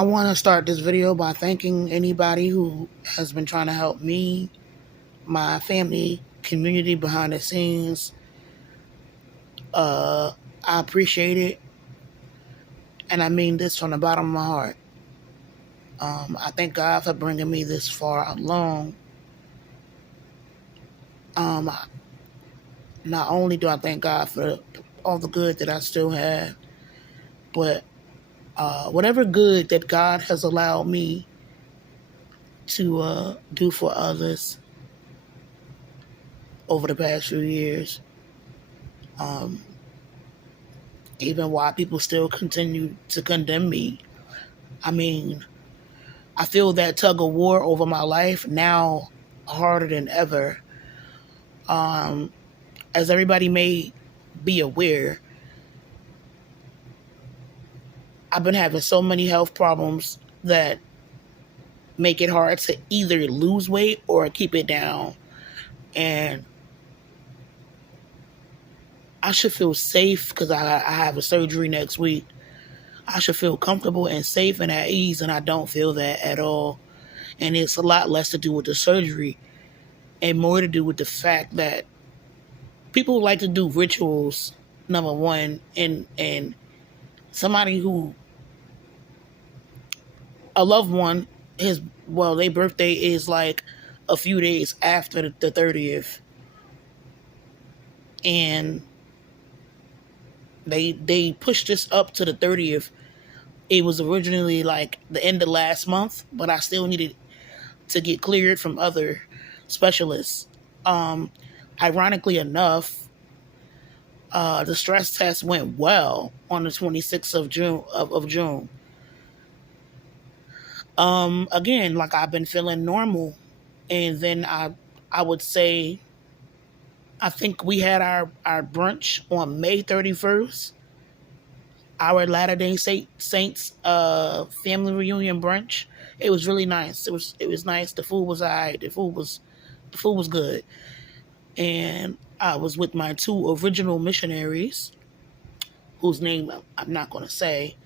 I want to start this video by thanking anybody who has been trying to help me, my family, community behind the scenes. I appreciate it, and I mean this from the bottom of my heart. I thank God for bringing me this far along. Um, Not only do I thank God for all the good that I still have, but whatever good that God has allowed me to do for others over the past few years, um, even while people still continue to condemn me. I mean, I feel that tug of war over my life now harder than ever. Um, as everybody may be aware, I've been having so many health problems that make it hard to either lose weight or keep it down. And I should feel safe because I have a surgery next week. I should feel comfortable and safe and at ease, and I don't feel that at all. And it's a lot less to do with the surgery and more to do with the fact that people like to do rituals, number one, and somebody who, a loved one, their birthday is like a few days after the 30th. And they pushed this up to the 30th. It was originally like the end of last month, but I still needed to get cleared from other specialists. Ironically enough, the stress test went well on the 26th of June. Again, like I've been feeling normal, and then I would say I think we had our brunch on May 31st. Our Latter-day Saints family reunion brunch. It was really nice. It was nice. The food was alright. The food was good. And I was with my two original missionaries, whose name I'm not gonna say,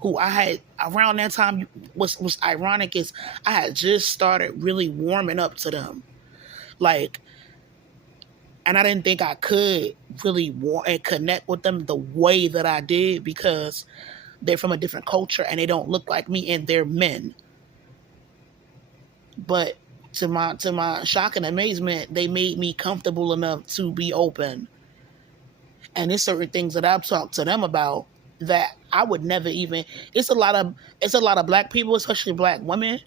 who I had around that time. Was ironic is I had just started really warming up to them. And I didn't think I could really connect with them the way that I did because they're from a different culture and they don't look like me and they're men. But to my shock and amazement, they made me comfortable enough to be open. And there's certain things that I've talked to them about that I would never even. It's a lot of black people, especially black women,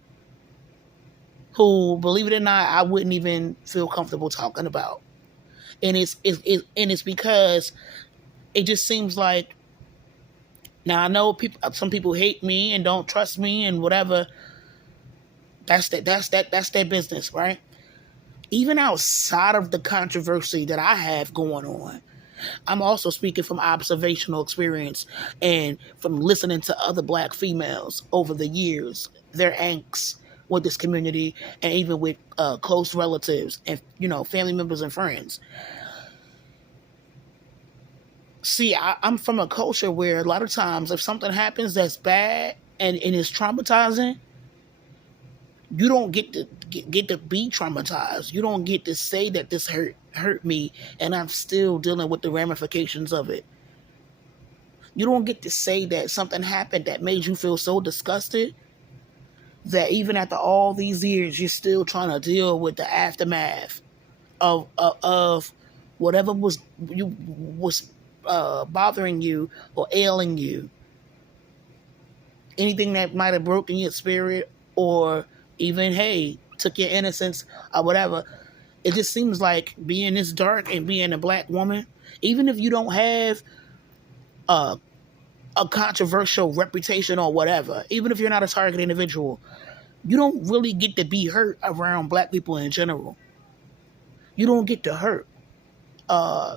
who, believe it or not, I wouldn't even feel comfortable talking about. And it's because it just seems like, now I know some people hate me and don't trust me and whatever. That's their business, right? Even outside of the controversy that I have going on, I'm also speaking from observational experience and from listening to other black females over the years, their angst with this community and even with close relatives and, family members and friends. See, I'm from a culture where a lot of times if something happens that's bad and is traumatizing, you don't get to be traumatized. You don't get to say that this hurt me and I'm still dealing with the ramifications of it. You don't get to say that something happened that made you feel so disgusted that even after all these years, you're still trying to deal with the aftermath of whatever was bothering you or ailing you. Anything that might have broken your spirit or even, hey, took your innocence or whatever. It just seems like being this dark and being a black woman, even if you don't have a controversial reputation or whatever, even if you're not a target individual, you don't really get to be hurt around black people in general. You don't get to hurt.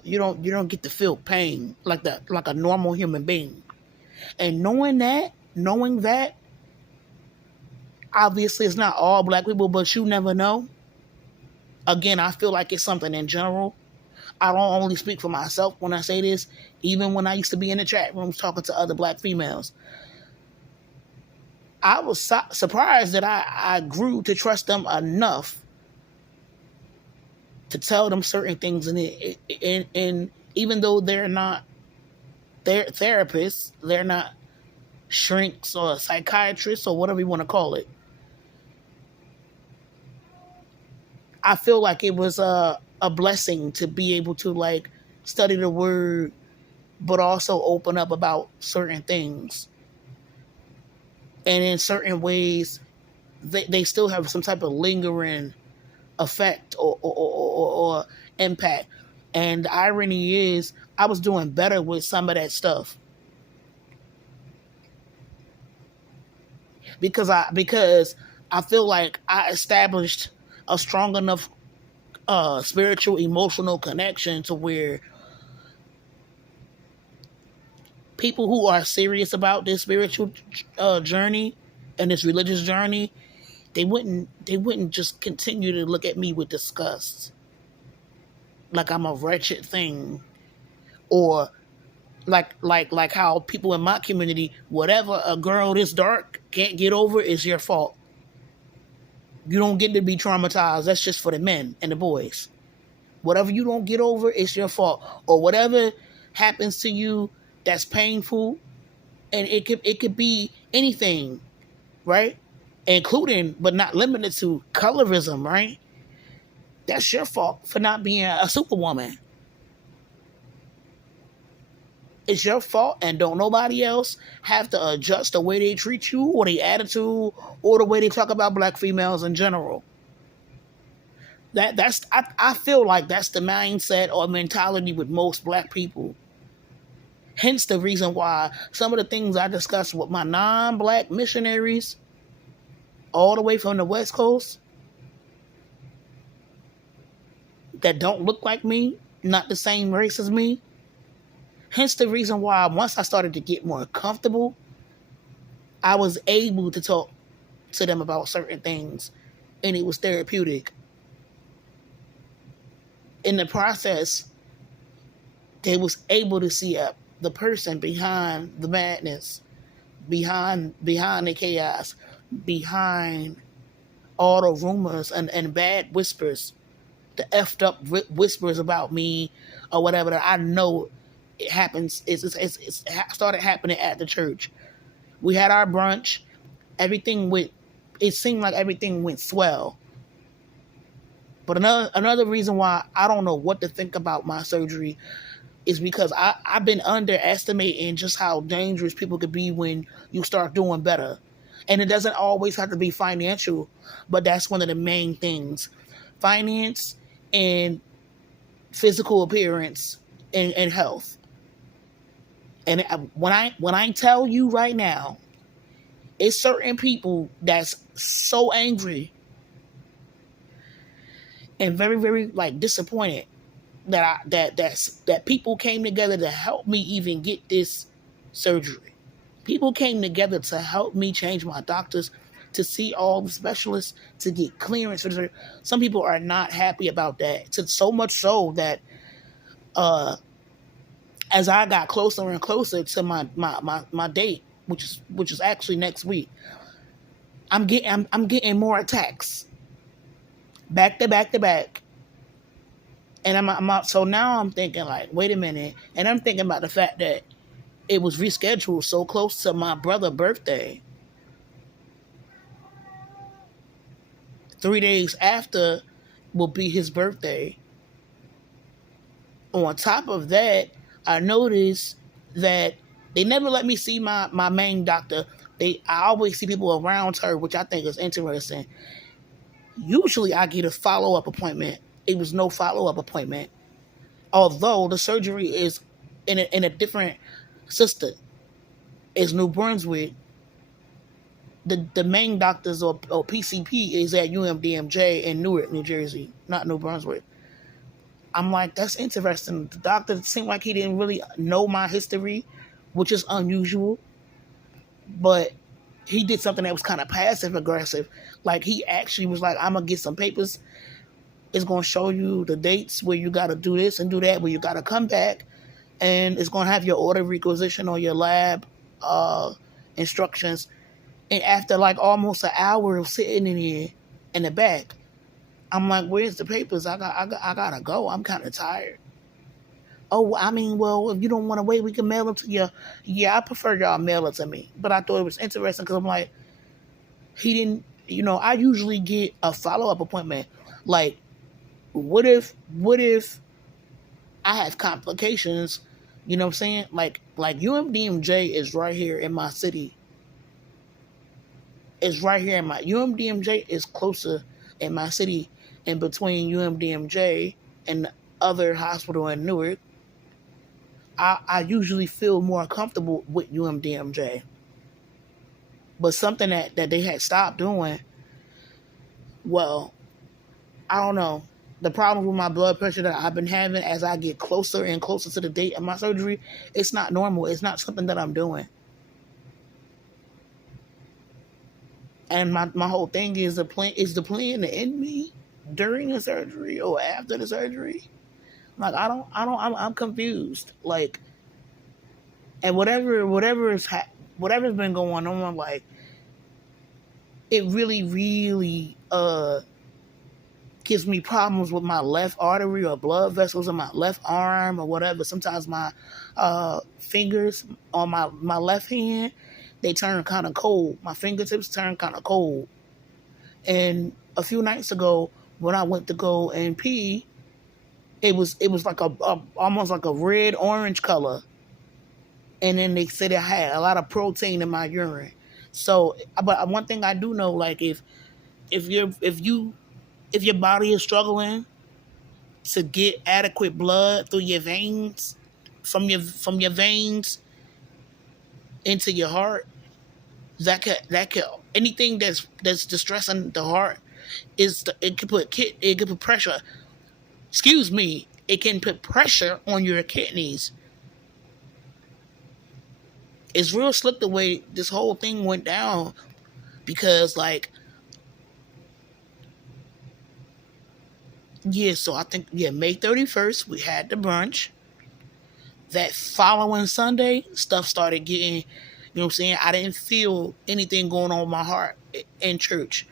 You don't get to feel pain like a normal human being. And knowing that, obviously it's not all black people, but you never know. Again, I feel like it's something in general. I don't only speak for myself when I say this. Even when I used to be in the chat rooms talking to other black females, I was surprised that I grew to trust them enough to tell them certain things, and even though they're not therapists, they're not shrinks or psychiatrists or whatever you want to call it. I feel like it was a blessing to be able to like study the word, but also open up about certain things. And in certain ways, they still have some type of lingering effect or impact. And the irony is, I was doing better with some of that stuff because I feel like I established a strong enough spiritual emotional connection to where people who are serious about this spiritual journey and this religious journey, they wouldn't just continue to look at me with disgust, like I'm a wretched thing, or like how people in my community, whatever a girl this dark can't get over is your fault. You don't get to be traumatized. That's just for the men and the boys. Whatever you don't get over, it's your fault. Or whatever happens to you that's painful, and it could be anything, right? Including but not limited to colorism, right? That's your fault for not being a superwoman. It's your fault, and don't nobody else have to adjust the way they treat you or their attitude or the way they talk about black females in general. I feel like that's the mindset or mentality with most black people. Hence the reason why some of the things I discuss with my non-black missionaries, all the way from the West Coast, that don't look like me, not the same race as me. Hence the reason why once I started to get more comfortable, I was able to talk to them about certain things, and it was therapeutic. In the process, they was able to see the person behind the madness, behind the chaos, behind all the rumors and bad whispers, the effed up whispers about me or whatever that I know it happens. It's started happening at the church. We had our brunch. Everything went. It seemed like everything went swell. But another reason why I don't know what to think about my surgery is because I've been underestimating just how dangerous people could be when you start doing better. And it doesn't always have to be financial, but that's one of the main things. Finance and physical appearance and health. And when I tell you right now, it's certain people that's so angry and very, very like disappointed that people came together to help me even get this surgery. People came together to help me change my doctors, to see all the specialists, to get clearance for the surgery. Some people are not happy about that. So much so that as I got closer and closer to my date, which is actually next week, I'm getting more attacks, back to back to back. And I'm out. So now I'm thinking like, wait a minute. And I'm thinking about the fact that it was rescheduled so close to my brother's birthday. 3 days after will be his birthday. On top of that, I noticed that they never let me see my main doctor. I always see people around her, which I think is interesting. Usually I get a follow-up appointment. It was no follow-up appointment. Although the surgery is in a different system. It's New Brunswick. The main doctors or PCP is at UMDMJ in Newark, New Jersey, not New Brunswick. I'm like, that's interesting. The doctor seemed like he didn't really know my history, which is unusual. But he did something that was kind of passive aggressive. Like he actually was like, I'm going to get some papers. It's going to show you the dates where you got to do this and do that, where you got to come back. And it's going to have your order requisition or your lab instructions. And after like almost an hour of sitting in here in the back, I'm like, "Where's the papers? I gotta go. I'm kind of tired." Oh, I mean, well, if you don't want to wait, we can mail them to you. Yeah, I prefer y'all mail it to me. But I thought it was interesting because I'm like, he didn't. I usually get a follow up appointment. Like, what if I have complications? You know what I'm saying? Like UMDMJ is right here in my city. It's right here in my UMDMJ is closer in my city, in between UMDMJ and the other hospital in Newark. I usually feel more comfortable with UMDMJ. But something that they had stopped doing, well, I don't know. The problem with my blood pressure that I've been having as I get closer and closer to the date of my surgery, it's not normal. It's not something that I'm doing. And my whole thing is the plan to end me during the surgery or after the surgery. Like I'm confused. Like, and whatever's been going on, like, it really gives me problems with my left artery or blood vessels in my left arm or whatever. Sometimes my fingers on my left hand, they turn kind of cold. My fingertips turn kind of cold. And a few nights ago, when I went to go and pee, it was like a almost like a red orange color. And then they said I had a lot of protein in my urine. So, but one thing I do know, like, if you're if your body is struggling to get adequate blood through your veins, from your veins into your heart, that could anything that's distressing the heart it could put pressure. Excuse me, it can put pressure on your kidneys. It's real slick the way this whole thing went down because, like, yeah. So I think, yeah, May 31st we had the brunch. That following Sunday, stuff started getting, what I'm saying? I didn't feel anything going on with my heart in church.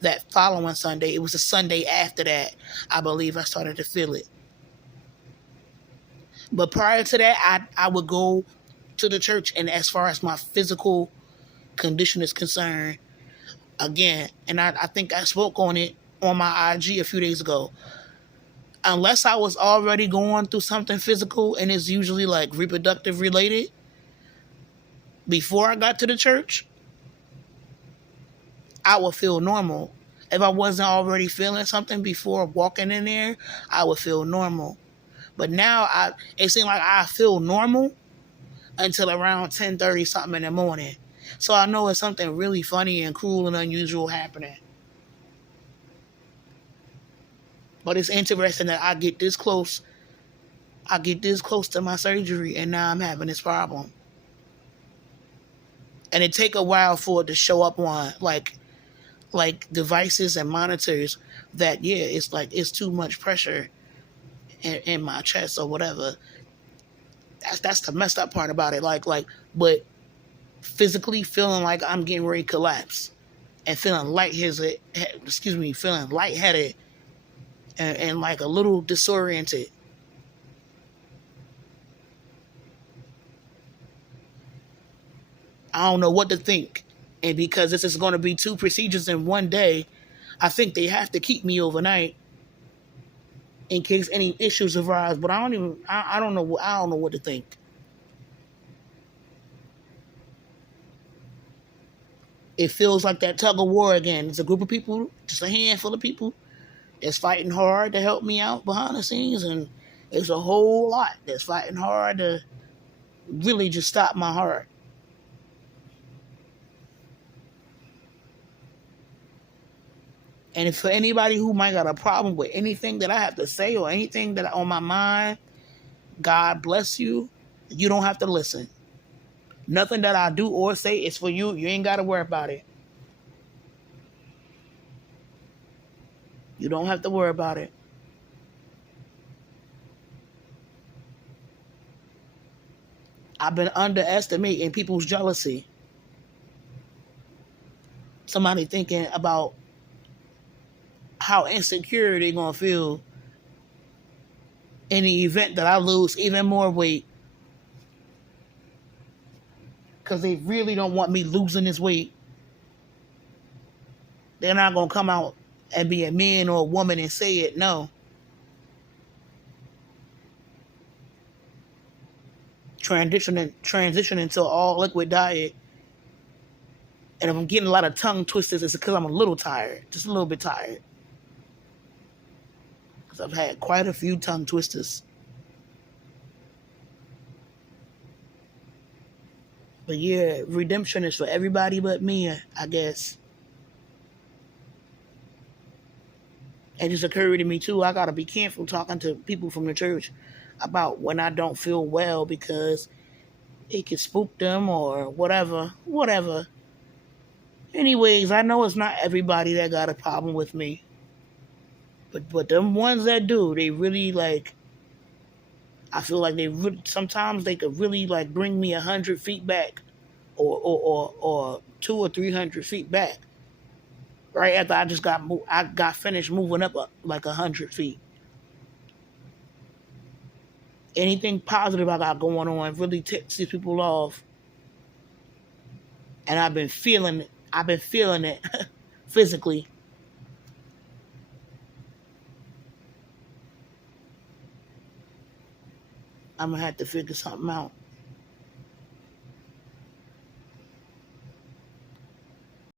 That following Sunday, it was the Sunday after that, I believe I started to feel it. But prior to that, I would go to the church, and as far as my physical condition is concerned, again, and I think I spoke on it on my IG a few days ago. Unless I was already going through something physical, and it's usually like reproductive related, before I got to the church, I would feel normal. If I wasn't already feeling something before walking in there, I would feel normal. But now it seems like I feel normal until around 10:30 something in the morning. So I know it's something really funny and cruel and unusual happening. But it's interesting that I get this close. I get this close to my surgery, and now I'm having this problem. And it take a while for it to show up on like devices and monitors that, yeah, it's like it's too much pressure in my chest or whatever. That's the messed up part about it. But physically feeling like I'm getting ready to collapse and feeling lightheaded. Feeling lightheaded and like a little disoriented. I don't know what to think. And because this is going to be 2 procedures in one day, I think they have to keep me overnight in case any issues arise. But I don't know. I don't know what to think. It feels like that tug of war again. It's a group of people, just a handful of people, that's fighting hard to help me out behind the scenes, and it's a whole lot that's fighting hard to really just stop my heart. And if for anybody who might got a problem with anything that I have to say or anything that on my mind, God bless you. You don't have to listen. Nothing that I do or say is for you. You ain't got to worry about it. You don't have to worry about it. I've been underestimating people's jealousy. somebody thinking about how insecure they're gonna feel in the event that I lose even more weight, because they really don't want me losing this weight. They're not gonna come out and be a man or a woman and say it. No. Transitioning to all liquid diet. And if I'm getting a lot of tongue twisters, it's because I'm a little tired. Just a little bit tired. Because I've had quite a few tongue twisters. But yeah, redemption is for everybody but me, I guess. It just occurred to me too, I gotta be careful talking to people from the church about when I don't feel well, because it can spook them or whatever. Anyways, I know it's not everybody that got a problem with me. But them ones that do, they really like, I feel like sometimes they could really like bring me 100 feet back, or 200 or 300 feet back. Right after I got finished moving up like 100 feet. Anything positive I got going on really ticks these people off, and I've been feeling it physically. I'm gonna have to figure something out.